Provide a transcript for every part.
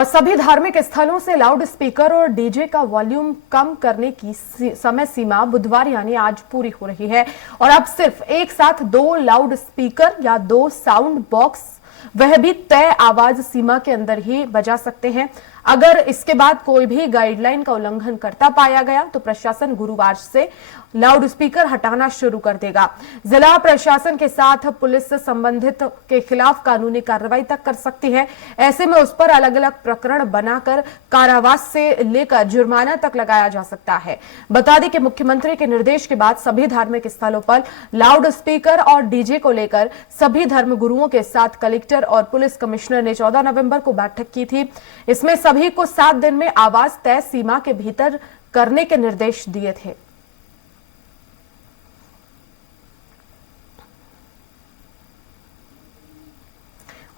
सभी धार्मिक स्थलों से लाउड स्पीकर और डीजे का वॉल्यूम कम करने की समय सीमा बुधवार यानी आज पूरी हो रही है और अब सिर्फ एक साथ 2 लाउड स्पीकर या 2 साउंड बॉक्स वह भी तय आवाज सीमा के अंदर ही बजा सकते हैं। अगर इसके बाद कोई भी गाइडलाइन का उल्लंघन करता पाया गया तो प्रशासन गुरुवार से लाउड स्पीकर हटाना शुरू कर देगा। जिला प्रशासन के साथ पुलिस संबंधित के खिलाफ कानूनी कार्रवाई तक कर सकती है। ऐसे में उस पर अलग अलग प्रकरण बनाकर कारावास से लेकर जुर्माना तक लगाया जा सकता है। बता दें कि मुख्यमंत्री के निर्देश के बाद सभी धार्मिक स्थलों पर लाउड स्पीकर और डीजे को लेकर सभी धर्म गुरुओं के साथ कलेक्टर और पुलिस कमिश्नर ने 14 नवंबर को बैठक की थी। इसमें सभी को 7 दिन में आवाज तय सीमा के भीतर करने के निर्देश दिए थे।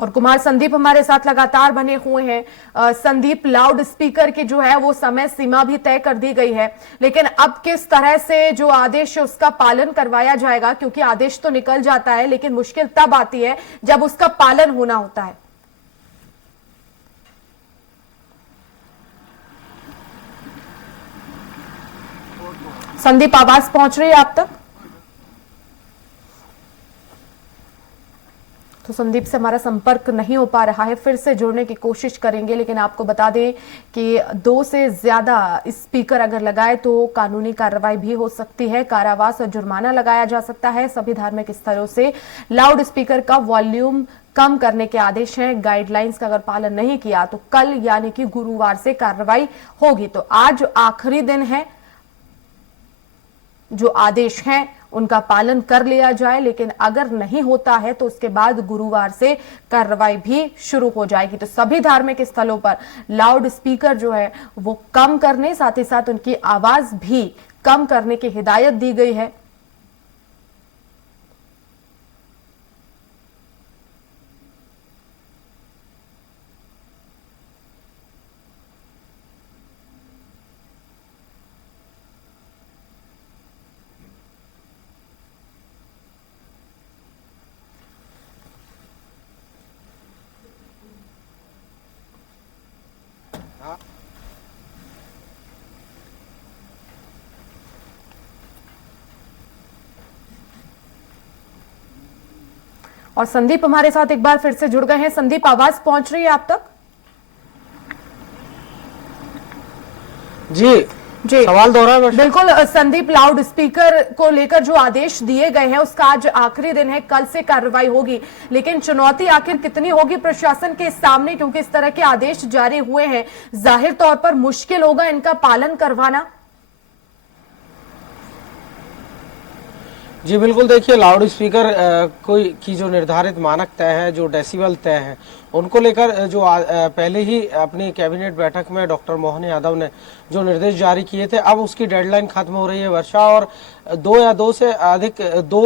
और कुमार संदीप हमारे साथ लगातार बने हुए हैं। संदीप, लाउड स्पीकर की जो है वो समय सीमा भी तय कर दी गई है, लेकिन अब किस तरह से जो आदेश है उसका पालन करवाया जाएगा? क्योंकि आदेश तो निकल जाता है लेकिन मुश्किल तब आती है जब उसका पालन होना होता है। संदीप, आवाज पहुंच रही है आप तक? तो संदीप से हमारा संपर्क नहीं हो पा रहा है, फिर से जुड़ने की कोशिश करेंगे। लेकिन आपको बता दें कि 2 से ज्यादा स्पीकर अगर लगाए तो कानूनी कार्रवाई भी हो सकती है, कारावास और जुर्माना लगाया जा सकता है। सभी धार्मिक स्थलों से लाउड स्पीकर का वॉल्यूम कम करने के आदेश हैं। गाइडलाइंस का अगर पालन नहीं किया तो कल यानी कि गुरुवार से कार्रवाई होगी। तो आज आखिरी दिन है, जो आदेश हैं उनका पालन कर लिया जाए, लेकिन अगर नहीं होता है तो उसके बाद गुरुवार से कार्रवाई भी शुरू हो जाएगी। तो सभी धार्मिक स्थलों पर लाउड स्पीकर जो है वो कम करने, साथ ही साथ उनकी आवाज भी कम करने की हिदायत दी गई है। और संदीप हमारे साथ एक बार फिर से जुड़ गए हैं। संदीप, आवाज पहुंच रही है आप तक? जी जी, सवाल दोहरा है। बिल्कुल संदीप, लाउड स्पीकर को लेकर जो आदेश दिए गए हैं उसका आज आखिरी दिन है, कल से कार्रवाई होगी, लेकिन चुनौती आखिर कितनी होगी प्रशासन के सामने? क्योंकि इस तरह के आदेश जारी हुए हैं, जाहिर तौर पर मुश्किल होगा इनका पालन करवाना। जी बिल्कुल, देखिए लाउड स्पीकर कोई की जो निर्धारित मानक तय है, जो डेसिबल तय है, उनको लेकर जो पहले ही अपनी कैबिनेट बैठक में डॉक्टर मोहन यादव ने जो निर्देश जारी किए थे, अब उसकी डेडलाइन खत्म हो रही है वर्षा, और 2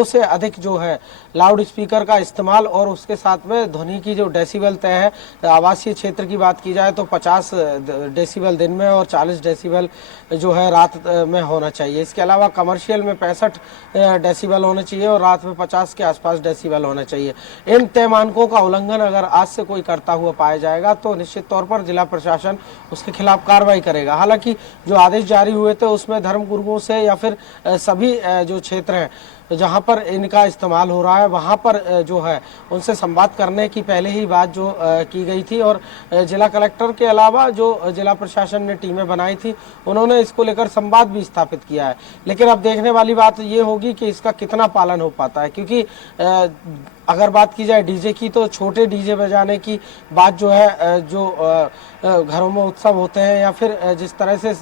से अधिक जो है लाउड स्पीकर का इस्तेमाल और उसके साथ में ध्वनि की जो डेसिबल तय है, आवासीय क्षेत्र की बात की जाए तो 50 डेसिबल दिन में और 40 डेसिबल जो है रात में होना चाहिए। इसके अलावा कमर्शियल में 65 डेसिबल होना चाहिए और रात में 50 के आसपास डेसिबल होना चाहिए। इन तय मानकों का उल्लंघन अगर आज से कोई करता हुआ पाया जाएगा तो निश्चित तौर पर जिला प्रशासन उसके खिलाफ कार्रवाई करेगा। हालांकि जो आदेश जारी हुए थे उसमें धर्म गुरुओं से या फिर सभी जो क्षेत्र हैं जहां पर इनका इस्तेमाल हो रहा है वहां पर जो है उनसे संवाद करने की पहले ही बात जो की गई थी, और जिला कलेक्टर के अलावा जो जिला प्रशासन ने टीमें बनाई थी उन्होंने इसको लेकर संवाद भी स्थापित किया है। लेकिन अब देखने वाली बात ये होगी कि इसका कितना पालन हो पाता है, क्योंकि अगर बात की जाए डीजे की तो छोटे डीजे बजाने की बात जो है, जो घरों में उत्सव होते हैं या फिर जिस तरह से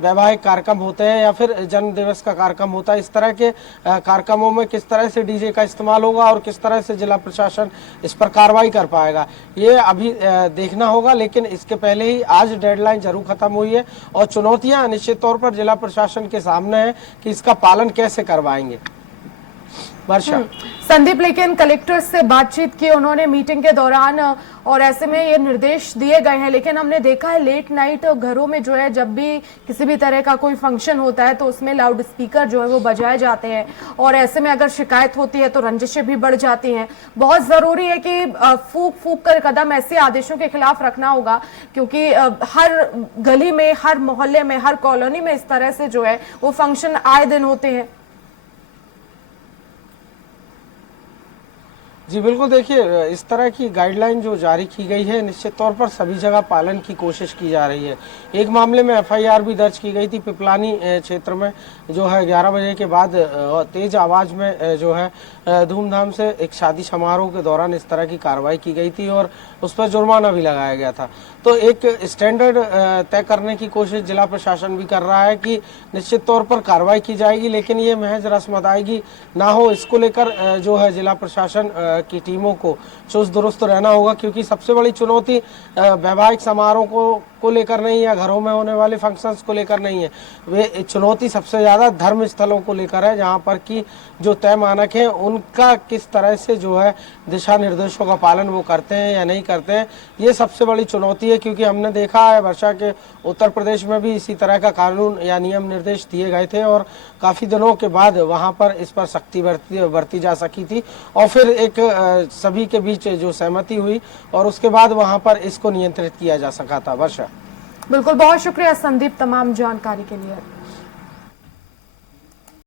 वैवाहिक कार्यक्रम होते हैं या फिर जन्म दिवस का कार्यक्रम होता है, इस तरह के कार्यक्रमों में किस तरह से डीजे का इस्तेमाल होगा और किस तरह से जिला प्रशासन इस पर कार्रवाई कर पाएगा, ये अभी देखना होगा। लेकिन इसके पहले ही आज डेडलाइन जरूर खत्म हुई है और चुनौतियां निश्चित तौर पर जिला प्रशासन के सामने है कि इसका पालन कैसे करवाएंगे। वर्षा। संदीप, लेकिन कलेक्टर से बातचीत की उन्होंने मीटिंग के दौरान, और ऐसे में ये निर्देश दिए गए हैं, लेकिन हमने देखा है लेट नाइट घरों में जो है जब भी किसी भी तरह का कोई फंक्शन होता है तो उसमें लाउड स्पीकर जो है वो बजाए जाते हैं, और ऐसे में अगर शिकायत होती है तो रंजिशें भी बढ़ जाती हैं। बहुत जरूरी है कि फूक फूक कर कदम ऐसे आदेशों के खिलाफ रखना होगा, क्योंकि हर गली में, हर मोहल्ले में, हर कॉलोनी में इस तरह से जो है वो फंक्शन आए दिन होते हैं। जी बिल्कुल, देखिए इस तरह की गाइडलाइन जो जारी की गई है निश्चित तौर पर सभी जगह पालन की कोशिश की जा रही है। एक मामले में एफआईआर भी दर्ज की गई थी पिपलानी क्षेत्र में, जो है 11 बजे के बाद तेज आवाज में जो है धूमधाम से एक शादी समारोह के दौरान इस तरह की कार्रवाई की गई थी और उस पर जुर्माना भी लगाया गया था। तो एक स्टैंडर्ड तय करने की कोशिश जिला प्रशासन भी कर रहा है कि निश्चित तौर पर कार्रवाई की जाएगी, लेकिन ये महज रस्म अदायगी ना हो, इसको लेकर जो है जिला प्रशासन की टीमों को चुस्त दुरुस्त रहना होगा, क्योंकि सबसे बड़ी चुनौती वैवाहिक समारोह को लेकर नहीं है, घरों में होने वाले फंक्शंस को लेकर नहीं है, वे चुनौती सबसे ज्यादा धर्म स्थलों को लेकर है, जहां पर की जो तय मानक है उनका किस तरह से जो है दिशा निर्देशों का पालन वो करते हैं या नहीं करते हैं, ये सबसे बड़ी चुनौती है। क्योंकि हमने देखा है वर्षा के उत्तर प्रदेश में भी इसी तरह का कानून या नियम निर्देश दिए गए थे और काफी दिनों के बाद वहां पर इस पर सख्ती बरती जा सकी थी और फिर एक सभी के बीच जो सहमति हुई और उसके बाद वहां पर इसको नियंत्रित किया जा सका था। वर्षा, बिल्कुल, बहुत शुक्रिया संदीप तमाम जानकारी के लिए।